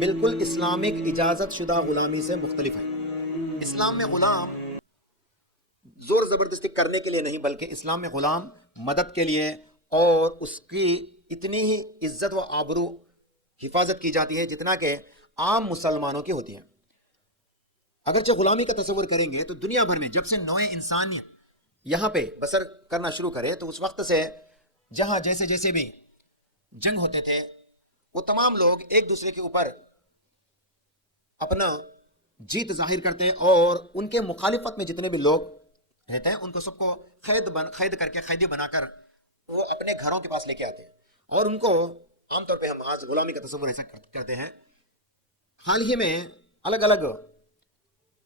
بالکل اسلامک اجازت شدہ غلامی سے مختلف ہے۔ اسلام میں غلام زور زبردستی کرنے کے لیے نہیں، بلکہ اسلام میں غلام مدد کے لیے اور اس کی اتنی ہی عزت و آبرو حفاظت کی جاتی ہے جتنا کہ عام مسلمانوں کی ہوتی ہے۔ اگرچہ غلامی کا تصور کریں گے تو دنیا بھر میں جب سے نوع انسانیت یہاں پہ بسر کرنا شروع کرے تو اس وقت سے جہاں جیسے جیسے بھی جنگ ہوتے تھے وہ تمام لوگ ایک دوسرے کے اوپر اپنا جیت ظاہر کرتے ہیں، اور ان کے مخالفت میں جتنے بھی لوگ رہتے ہیں ان کو سب کو قید کر کے قیدی بنا کر وہ اپنے گھروں کے پاس لے کے آتے ہیں، اور ان کو عام طور پہ ہم آج غلامی کا تصور ایسا کرتے ہیں۔ حال ہی میں الگ الگ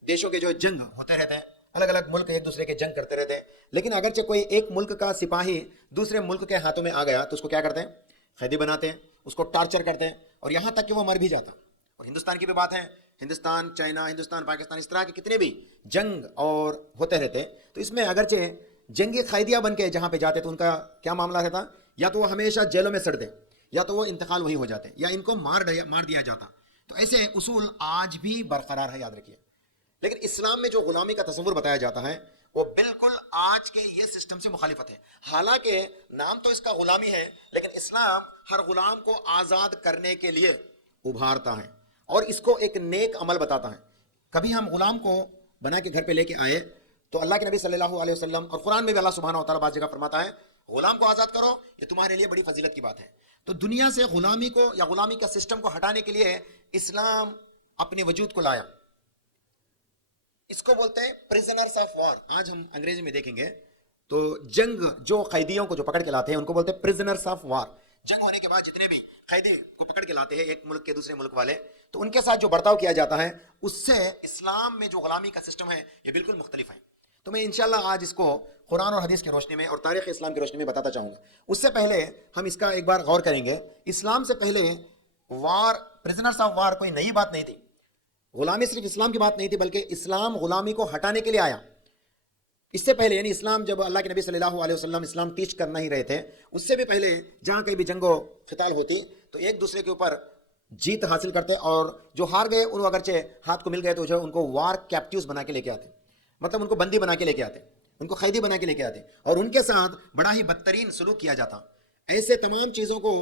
دیشوں کے جو جنگ ہوتے رہتے ہیں، الگ الگ ملک ایک دوسرے کے جنگ کرتے رہتے ہیں، لیکن اگرچہ کوئی ایک ملک کا سپاہی دوسرے ملک کے ہاتھوں میں آ گیا تو اس کو کیا کرتے ہیں؟ قیدی بناتے ہیں، اس کو ٹارچر کرتے ہیں، اور یہاں تک کہ وہ مر بھی جاتا۔ اور ہندوستان کی بھی بات ہے، ہندوستان، چائنا، ہندوستان، پاکستان، اس طرح کے کتنے بھی جنگ اور ہوتے رہتے ہیں، تو اس میں اگرچہ جنگی قیدیاں بن کے جہاں پہ جاتے تو ان کا کیا معاملہ رہتا؟ یا تو وہ ہمیشہ جیلوں میں سڑتے، یا تو وہ انتقال وہی ہو جاتے، یا ان کو مار دیا جاتا۔ تو ایسے اصول آج بھی برقرار ہے، یاد رکھیے۔ لیکن اسلام میں جو غلامی کا تصور بتایا جاتا ہے وہ بالکل آج کے یہ سسٹم سے مخالفت ہے۔ حالانکہ نام تو اس کا غلامی ہے، لیکن اسلام ہر غلام کو آزاد کرنے کے لیے ابھارتا ہے اور اس کو ایک نیک عمل بتاتا ہے۔ کبھی ہم غلام کو بنا کے گھر پہ لے کے آئے تو اللہ کے نبی صلی اللہ علیہ وسلم اور قرآن میں بھی اللہ سبحانہ و تعالیٰ بعض جگہ فرماتا ہے غلام کو آزاد کرو، یہ تمہارے لیے بڑی فضیلت کی بات ہے۔ تو دنیا سے غلامی کو یا غلامی کا سسٹم کو ہٹانے کے لیے اسلام اپنے وجود کو لایا۔ اس کو بولتے ہیں پریزنرز آف وار۔ آج ہم انگریزی میں دیکھیں گے تو جنگ جو قیدیوں کو جو پکڑ کے لاتے ہیں ان کو بولتے ہیں پریزنرز آف وار۔ جنگ ہونے کے بعد جتنے بھی قیدی کو پکڑ کے لاتے ہیں ایک ملک کے دوسرے ملک والے، تو ان کے ساتھ جو برتاؤ کیا جاتا ہے اس سے اسلام میں جو غلامی کا سسٹم ہے یہ بالکل مختلف ہے۔ تو میں انشاءاللہ آج اس کو قرآن اور حدیث کی روشنی میں اور تاریخ اسلام کی روشنی میں بتاتا چاہوں گا۔ اس سے پہلے ہم اس کا ایک بار غور کریں گے، اسلام سے پہلے وار، پریزنرز آف وار کوئی نئی بات نہیں تھی۔ غلامی صرف اسلام کی بات نہیں تھی، بلکہ اسلام غلامی کو ہٹانے کے لیے آیا۔ اس سے پہلے یعنی اسلام جب اللہ کے نبی صلی اللہ علیہ وسلم اسلام ٹیچ کرنا ہی رہے تھے، اس سے بھی پہلے جہاں کہیں بھی جنگ و قتال ہوتی تو ایک دوسرے کے اوپر جیت حاصل کرتے، اور جو ہار گئے ان اگرچہ ہاتھ کو مل گئے تو جو ان کو وار کیپٹیوز بنا کے لے کے آتے، مطلب ان کو بندی بنا کے لے کے آتے، ان کو قیدی بنا کے لے کے آتے، اور ان کے ساتھ بڑا ہی بدترین سلوک کیا جاتا۔ ایسے تمام چیزوں کو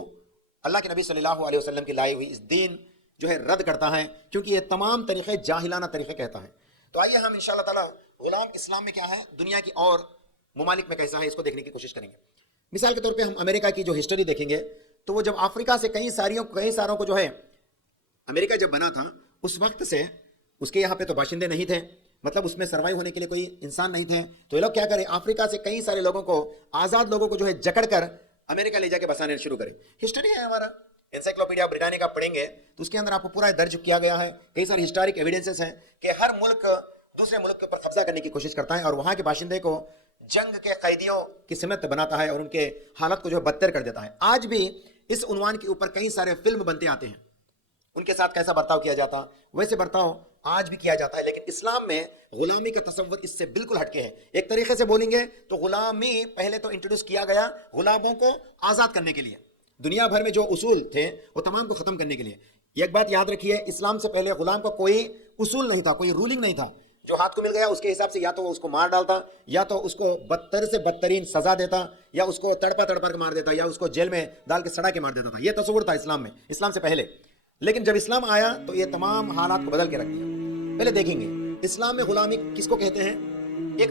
اللہ کے نبی صلی اللہ علیہ وسلم کی لائی ہوئی اس دین جو ہے رد کرتا ہے، کیونکہ یہ تمام طریقے جاہلانہ طریقے کہتا ہے۔ تو آئیے ہم انشاءاللہ تعالی غلام اسلام میں کیا ہے، دنیا کی اور ممالک میں کیسا ہے، اس کو دیکھنے کی کوشش کریں گے۔ مثال کے طور پہ ہم امریکہ کی جو ہسٹری دیکھیں گے تو وہ جب افریقہ سے کئی ساروں کو جو ہے امریکہ جب بنا تھا اس وقت سے اس کے یہاں پہ تو باشندے نہیں تھے، مطلب اس میں سروائیو ہونے کے لیے کوئی انسان نہیں تھے، تو یہ لوگ کیا کریں، افریقہ سے کئی سارے لوگوں کو، آزاد لوگوں کو جو ہے جکڑ کر امریکہ لے جا کے بسانے شروع کرے۔ ہسٹری ہے ہمارا، انسائکلوپیڈیا برٹانیکا پڑھیں گے تو اس کے اندر آپ کو پورا درج کیا گیا ہے، کئی سارے ہسٹورک ایویڈنسز ہیں کہ ہر ملک دوسرے ملک کے اوپر قبضہ کرنے کی کوشش کرتا ہے اور وہاں کے باشندے کو جنگ کے قیدیوں کی سمت بناتا ہے اور ان کے حالت کو جو ہے بدتر کر دیتا ہے۔ آج بھی اس عنوان کے اوپر کئی سارے فلم بنتے آتے ہیں، ان کے ساتھ کیسا برتاؤ کیا جاتا، ویسے برتاؤ آج بھی کیا جاتا ہے، لیکن اسلام میں غلامی کا تصور اس سے بالکل ہٹکے ہے۔ ایک طریقے سے بولیں گے تو غلامی پہلے تو انٹروڈیوس کیا گیا غلاموں کو آزاد کرنے کے لیے، دنیا بھر میں جو اصول تھے وہ تمام کو ختم کرنے کے لیے۔ ایک بات یاد رکھیے، اسلام سے پہلے غلام کا کوئی اصول نہیں تھا، کوئی رولنگ نہیں تھا، جو ہاتھ کو مل گیا اس کے حساب سے یا تو وہ اس کو مار ڈالتا، یا تو اس کو بدتر سے بدترین سزا دیتا، یا اس کو تڑپا کر مار دیتا، یا اس کو جیل میں ڈال کے سڑا کے مار دیتا تھا۔ یہ تصور تھا اسلام میں، اسلام سے پہلے۔ لیکن جب اسلام آیا تو یہ تمام حالات کو بدل کے رکھ دیا۔ پہلے دیکھیں گے اسلام میں غلامی کس کو کہتے ہیں۔ ایک